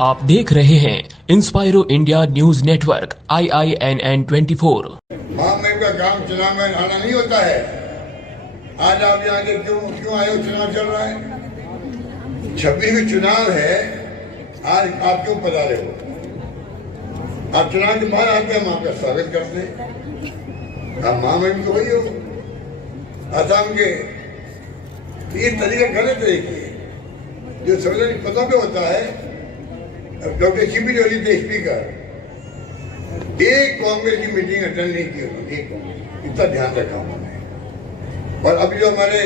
आप देख रहे हैं इंस्पायरो इंडिया न्यूज नेटवर्क IINN 24। महामहिम का काम चुनाव में आना नहीं होता है। आज आप यहाँ के क्यों आए हो? चुनाव चल रहा है, 26वीं चुनाव है। आज आप क्यों पधारे हो? आप चुनाव के बाद आते हैं, हम आपका स्वागत करते हैं। आप महामहिम तो वही हो असम के। ये तरीका गलत है कि जो संवैधानिक पदों पे होता है। डॉक्टर सीपी जोशी थे स्पीकर, एक कांग्रेस की मीटिंग अटेंड नहीं की उन्होंने, एक कांग्रेस, इतना ध्यान रखा उन्होंने। और अभी जो हमारे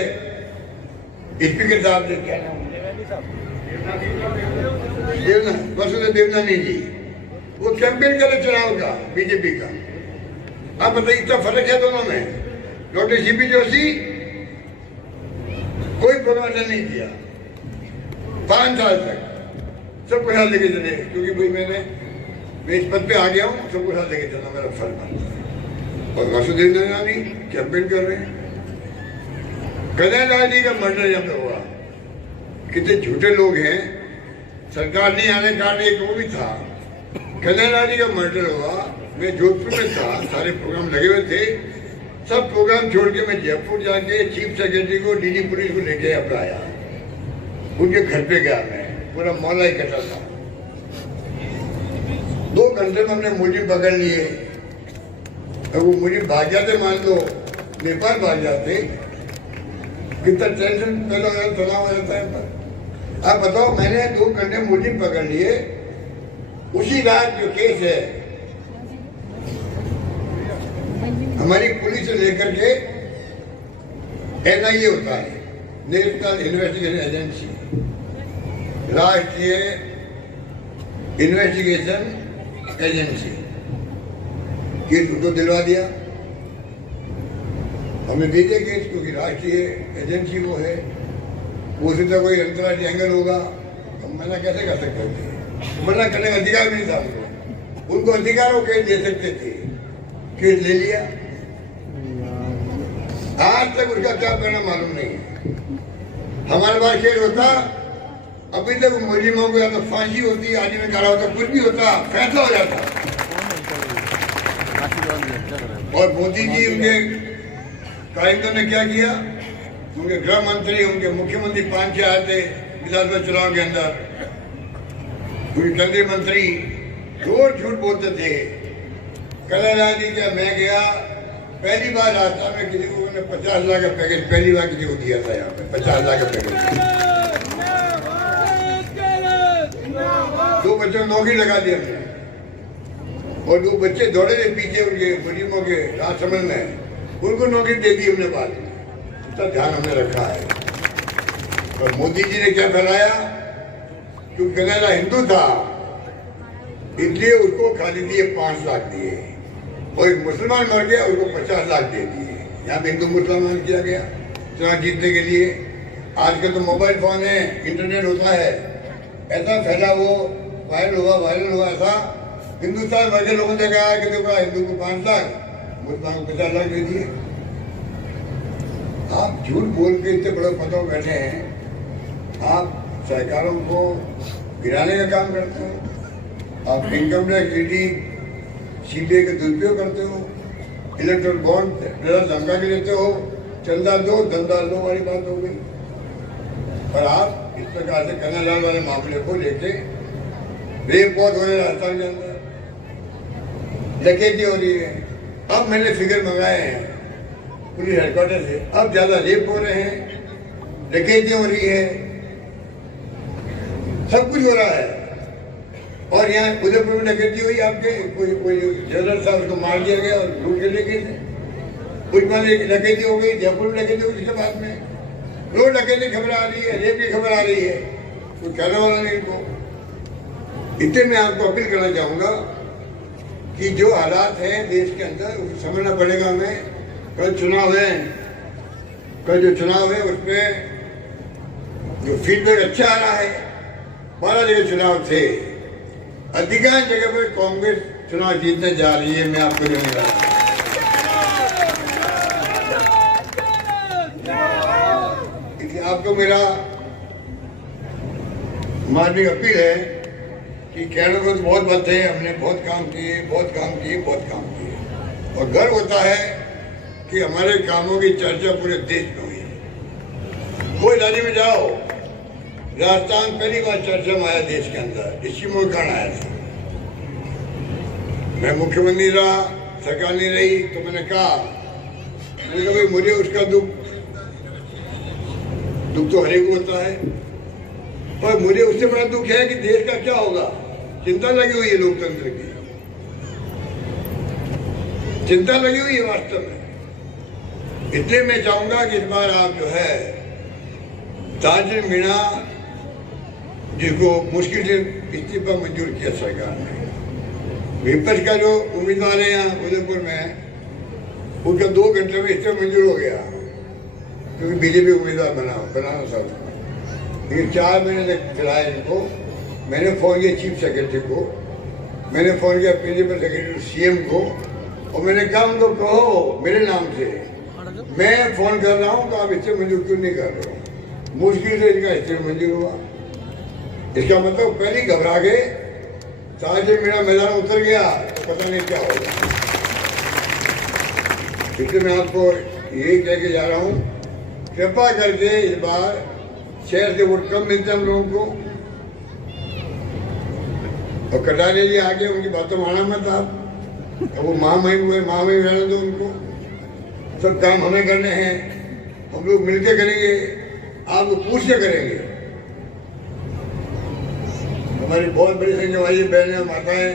स्पीकर साहब थे, क्या नाम वसुदेव देवनानी जी, वो कैंपेन करे चुनाव का, बीजेपी का। आप बताइए इतना फर्क है दोनों में। डॉक्टर सीपी जोशी कोई प्रोग्राम अटेंड नहीं किया 5 साल तक, सबको साथ लेके चले, क्योंकि भाई मैं इस पद पे आ गया हूँ, सबको साथ लेके चलना मेरा फर्ज है। और वसुदेव देवनानी कैंपेन कर रहे हैं। कन्हैया जी का मर्डर यहाँ पे हुआ, कितने झूठे लोग हैं। सरकार नहीं आने का एक वो भी था। कन्हैया जी का मर्डर हुआ, मैं जोधपुर में था, सारे प्रोग्राम लगे हुए थे। सब प्रोग्राम छोड़ के मैं जयपुर जाके चीफ सेक्रेटरी को, डीजी पुलिस को लेके यहाँ पे आया। उनके घर पे गया, मैं पूरा मोहल्ला इकट्ठा था। 2 घंटे में हमने मुझे पकड़ लिए। अब वो मुझे भाग जाते, मान लो नेपाल भाग जाते, कितना टेंशन पैदा हो जाता, तनाव हो जाता है। आप बताओ, मैंने 2 घंटे मुझे पकड़ लिए। उसी रात जो केस है, हमारी पुलिस से लेकर के NIA होता है, नेशनल इन्वेस्टिगेशन एजेंसी, राष्ट्रीय इन्वेस्टिगेशन एजेंसी, केस उनको दिलवा दिया। हमने दे दिया केस, क्योंकि राष्ट्रीय एजेंसी वो है, उसी तरह कोई अंतर्राष्ट्रीय एंगल होगा, हम मना कैसे कर सकते थे? मना करने का अधिकार भी नहीं था उनको अधिकार वो केस दे सकते थे। केस ले लिया। आज तक उसका क्या करना मालूम नहीं है। हमारे पास केस होता, अभी तक मुजरिमों को या तो फांसी होती, आजीवन कारावास होता, कुछ भी होता, फैसला हो जाता। और मोदी जी, उनके कार्यक्रम ने क्या किया? उनके गृह मंत्री, उनके मुख्यमंत्री 5-6 आए थे विधानसभा चुनाव के अंदर। उनके केंद्रीय मंत्री रोज झूठ बोलते थे। कन्हैया जी का मैं गया, पहली बार राजस्थान में किसी को 50 लाख का पैकेज पहली बार किसी को दिया था। यहाँ पे 50 लाख का पैकेज, 2 बच्चों को नौकरी लगा दिया हमने। और 2 बच्चे दौड़े थे पीछे उनके मुजरिमों के राजसमंद में, उनको नौकरी दे दी हमने बाद में। इतना ध्यान हमने रखा है। और मोदी जी ने क्या फैलाया? क्योंकि कन्हैया हिंदू था, इसलिए उसको खाली दिए 5 लाख दिए। और एक मुसलमान मर गया, उसको 50 लाख दे दिए। यहाँ पे हिंदू मुसलमान किया गया चुनाव जीतने के लिए। आजकल तो मोबाइल फोन है, इंटरनेट होता है, ऐसा फैला, वो वायरल हुआ ऐसा। हिंदुस्तान भर के लोगों ने कहा कि देखो, हिंदू को 5 लाख, मुसलमान को 50 लाख दे दिए। आप झूठ बोल के इतने बड़े पदों बैठे हैं। आप सरकारों को गिराने का काम करते हो। आप इनकम टैक्स ईडी CBI का दुरुपयोग करते हो। इलेक्ट्रल बॉन्ड धमका के लेते हो, चंदा दो धंधा लो वाली बात हो गई। और आप इस प्रकार से कन्हैया वाले मामले को लेके रेप बहुत हो रहे राजस्थान के अंदर, डकैती हो रही है। अब मैंने फिगर मंगाए हैं पुलिस हेडक्वार्टर से, अब ज्यादा रेप हो रहे हैं, डकैती हो रही है, सब कुछ हो रहा है। और यहाँ उदयपुर में डकैती हुई, आपके कोई ज्वेलर था, उसको मार दिया गया और लूट के लेके थे। कुछ माने डकैती हो गई, जयपुर में डकैती हुई, इसके बाद में रोज डकैती खबर आ रही है, रेप की खबर आ रही है, कोई कहने वाला नहीं इनको। इतने मैं आपको अपील करना चाहूंगा कि जो हालात हैं देश के अंदर, उसको समझना पड़ेगा हमें। कल चुनाव है, कल जो चुनाव है उसमें जो फीडबैक अच्छा आ रहा है, 12 जगह चुनाव थे, अधिकांश जगह पर कांग्रेस चुनाव जीतने जा रही है। मैं आपको नहीं रहा, आपको मेरा मानवीय अपील है कि कहने को तो बहुत बात है, हमने बहुत काम किए, बहुत काम किए, बहुत काम किए, और गर्व होता है कि हमारे कामों की चर्चा पूरे देश में हुई है। कोई राज्य में जाओ, राजस्थान पहली बार चर्चा में आया देश के अंदर, इसी में कारण आया था। मैं मुख्यमंत्री रहा, सरकार नहीं रही, तो मैंने कहा भाई मुझे उसका दुख तो हरेक को होता है, पर मुझे उससे बड़ा दुख है कि देश का क्या होगा। चिंता लगी हुई है, लोकतंत्र की चिंता लगी हुई है वास्तव में। इसलिए मैं चाहूंगा कि इस बार आप जो है ताजिर मीणा, जिसको मुश्किल से इस्तीफा मंजूर किया सरकार ने, विपक्ष का जो उम्मीदवार है यहाँ उदयपुर में, उनका 2 घंटे में इस्तीफा मंजूर हो गया, क्योंकि बीजेपी उम्मीदवार बनाना सब। लेकिन 4 महीने तक चलाया इनको। मैंने फोन किया चीफ सेक्रेटरी को, मैंने फोन किया प्रिंसिपल सेक्रेटरी सीएम को, और मैंने कहा उनको कहो मेरे नाम से, मैं फोन कर रहा हूँ तो आप इससे मंजूर क्यों नहीं कर रहे हो। मुश्किल से इनका इस्तीफा मंजूर हुआ। इसका मतलब पहले ही घबरा गए, ताजिर मीणा मैदान उतर गया तो पता नहीं क्या होगा। इसलिए मैं आपको यही कह के जा रहा हूँ, कृपा करके इस बार शहर से वोट कम मिलते हैं हम लोगों को, और कटारे जी आगे उनकी बातों माना मत आप। अब वो महामहिम हुए, महामहिम रहने दो उनको, सब काम हमें करने हैं, हम लोग मिलकर करेंगे, आपको पूछ के करेंगे। हमारी बहुत बड़ी संख्या भाई बहनें माताएं,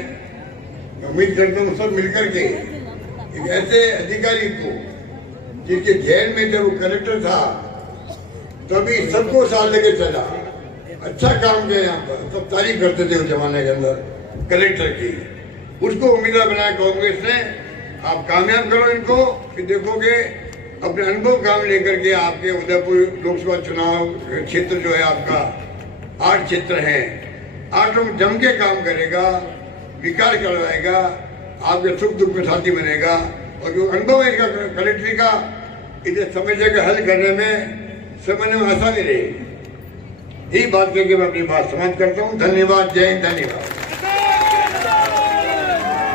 उम्मीद करता हूँ सब मिलकर के एक ऐसे अधिकारी को, जिसके जेल में जब वो कलेक्टर था तभी सबको साथ लेके चला, अच्छा काम किया यहाँ पर, सब तारीफ करते थे उस जमाने के अंदर कलेक्टर की, उसको उम्मीदवार बनाया कांग्रेस ने। आप कामयाब करो इनको, फिर देखोगे अपने अनुभव काम लेकर के आपके उदयपुर लोकसभा चुनाव क्षेत्र जो है आपका 8 क्षेत्र हैं, 8 में जम के काम करेगा, विकास करवाएगा, आपके सुख दुख में साथी बनेगा, और जो अनुभव है इसका कलेक्ट्री का, इसे समस्या का हल करने में समझने में आसानी रहेगी। यही बात करके मैं अपनी बात समाप्त करता हूँ। धन्यवाद, जय हिंद, धन्यवाद।